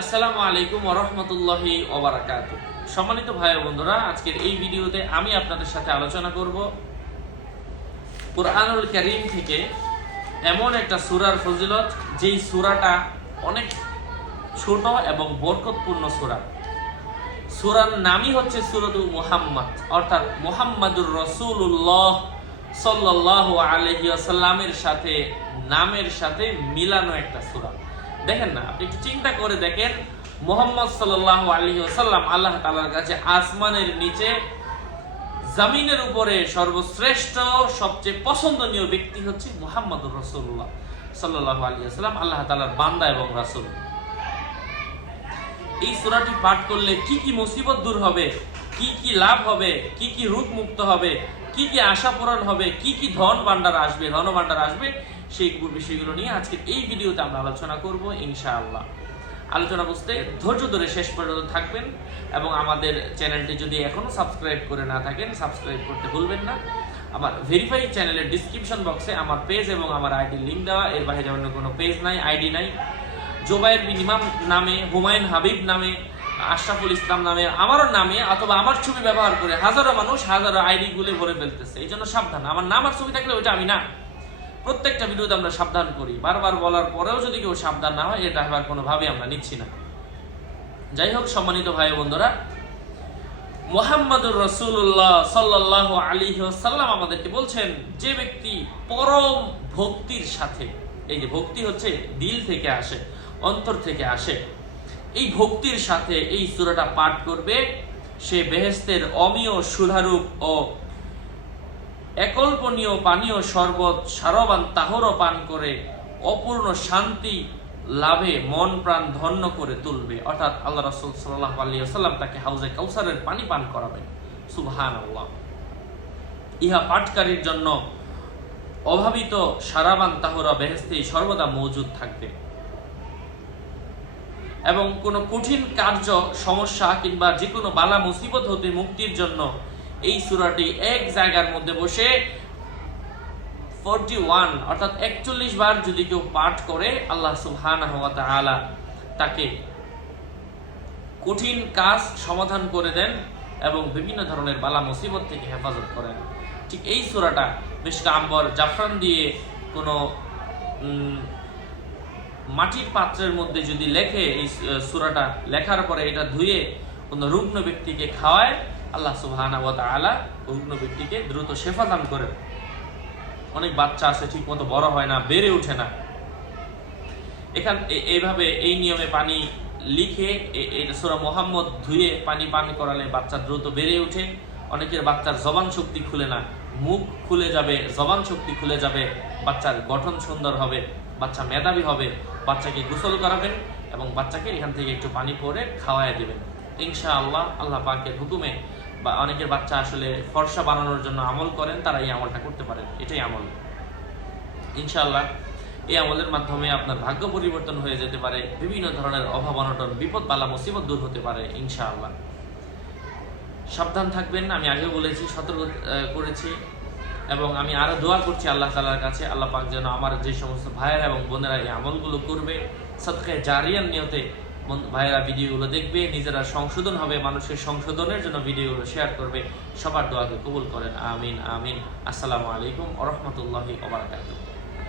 আসসালামু আলাইকুম ওরহমতুল্লাহি ওবারাকাত সম্মানিত ভাই বন্ধুরা, আজকের এই ভিডিওতে আমি আপনাদের সাথে আলোচনা করব কোরআনুল করিম থেকে এমন একটা সুরার ফজিলত, যেই সুরাটা অনেক ছোট এবং বরকতপূর্ণ সুরা। সুরার নামই হচ্ছে সুরতু মুহাম্মদ, অর্থাৎ মুহাম্মাদুর রসুল্লাহ সাল্লাহ আলহিয়াসাল্লামের সাথে, নামের সাথে মিলানো একটা সুরা। দেখেন না, আপনি একটু চিন্তা করে দেখেন, মোহাম্মদ সাল্লাহ আলী সাল্লাম আল্লাহ তালার কাছে আসমানের নিচে জামিনের উপরে সর্বশ্রেষ্ঠ, সবচেয়ে পছন্দনীয় ব্যক্তি হচ্ছে মুহাম্মদ রসুল্লাহ সাল্লাহ আলী আল্লাহ তালার বান্দা এবং রাসুল। এই সূরাটি পাঠ করলে কি কি মুসিবত দূর হবে, কি কি লাভ হবে, কি কি রূপ মুক্ত হবে, কি কি আশা পূরণ হবে, কি কি ধন ভান্ডার আসবে ধন ভান্ডার আসবে সেই বিষয়গুলো নিয়ে আজকে এই ভিডিওতে আমরা আলোচনা করব, ইনশাআল্লাহ। আলোচনা বুঝতে ধৈর্য ধরে শেষ পর্যন্ত থাকবেন এবং আমাদের চ্যানেলটি যদি এখনও সাবস্ক্রাইব করে না থাকেন, সাবস্ক্রাইব করতে ভুলবেন না। আমার ভেরিফাই চ্যানেলের ডিসক্রিপশন বক্সে আমার পেজ এবং আমার আইডির লিঙ্ক দেওয়া। এর বাইরে অন্য কোনো পেজ নাই আইডি নাই। জোবাইর বিন ইমাম নামে, হুমায়ুন হাবিব নামে, আশরাফুল ইসলাম নামে, আমারও নামে অথবা আমার ছবি ব্যবহার করে হাজারো মানুষ হাজারো আইডি গুলি ভরে ফেলতেছে। এই জন্য সাবধান। আমার নাম আর ছবি থাকলে ওইটা আমি না। প্রত্যেকটা ভিডিওতে আমরা সাবধান করি। বারবার বলার পরেও যদি কেউ সাবধান না হয় এটা আবার কোনোভাবে আমরা নিচ্ছি না। যাই হোক, সম্মানিত ভাই বন্ধুরা, মোহাম্মদুর রসুল্লাহ সাল্লাহ আলী সাল্লাম আমাদেরকে বলছেন, যে ব্যক্তি পরম ভক্তির সাথে, এই যে ভক্তি হচ্ছে দিল থেকে আসে, অন্তর থেকে আসে, এই ভক্তির সাথে এই সুরাটা পাঠ করবে, সে বেহেস্তের অমীয় সুধারূপ ও একল্পনীয় পানীয় শরবত সারবান তাহরও পান করে অপূর্ণ শান্তি লাভে মন প্রাণ ধন্য করে তুলবে। অর্থাৎ আল্লাহ রসুল সাল্লাহ আলী সাল্লাম তাকে হাউজে কাউসারের পানি পান করাবেন। সুবহান আল্লাহ ইহা পাটকারীর জন্য অভাবিত সারাবান তাহরা বেহেস্তে সর্বদা মজুদ থাকবে। এবং কোনো কঠিন কার্য, সমস্যা কিংবা যে কোনো বালা মুসিবত হতে মুক্তির জন্য এই সুরাটি এক জায়গার মধ্যে বসে ফোরটি ওয়ান অর্থাৎ একচল্লিশ বার যদি কেউ পাঠ করে, আল্লাহ সুবহান তাকে কঠিন কাজ সমাধান করে দেন এবং বিভিন্ন ধরনের বালা মুসিবত থেকে হেফাজত করেন। ঠিক এই সুরাটা মিসকা আম্বর জাফরান দিয়ে কোনো মাটির পাত্রের মধ্যে যদি লেখে এই সুরাটা, লেখার পরে এটা ধুয়ে কোনো রুগ্ন ব্যক্তিকে খাওয়ায় আল্লাহ সুবহানা ওয়া তাআলা রুগ্ন ব্যক্তিকে দ্রুত শেফা দান করে অনেক বাচ্চা আছে ঠিক মতো বড় হয় না, বেড়ে ওঠে না। এখান এইভাবে এই নিয়মে পানি লিখে সুরা মোহাম্মদ ধুয়ে পানি পান করালে বাচ্চা দ্রুত বেড়ে ওঠে। অনেকের বাচ্চার জবান শক্তি খুলে না, মুখ খুলে যাবে, জবান শক্তি খুলে যাবে, বাচ্চার গঠন সুন্দর হবে, বাচ্চা মেধাবী হবে, বাচ্চাকে গোসল করাবেন এবং বাচ্চাকে এখান থেকে একটু পানি পরে খাওয়ায় দেবেন। ইনশা আল্লাহ আল্লাহ পাকের হুকুমে বা অনেকের বাচ্চা আসলে ফর্সা বানানোর জন্য আমল করেন তারা এই আমলটা করতে পারেন। এটাই আমল। ইনশাআল্লাহ এই আমলের মাধ্যমে আপনার ভাগ্য পরিবর্তন হয়ে যেতে পারে, বিভিন্ন ধরনের অভাব, অনটন, বিপদ, বালা, মুসিবত দূর হতে পারে ইনশাআল্লাহ। সাবধান থাকবেন, আমি আগেও বলেছি, সতর্ক করেছি এবং আমি আরও দোয়া করছি আল্লাহ তালার কাছে, আল্লাহ পাক যেন আমার যে সমস্ত ভাইয়েরা এবং বোনেরা এই আমলগুলো করবে সৎকে জারিয়ান নিয়তে ভাইয়েরা ভিডিওগুলো দেখবে, নিজেরা সংশোধন হবে, মানুষের সংশোধনের জন্য ভিডিওগুলো শেয়ার করবে। সবার দোয়াকে কবুল করেন, আমিন আমিন। আসসালামু আলাইকুম আ রহমতুল্লাহি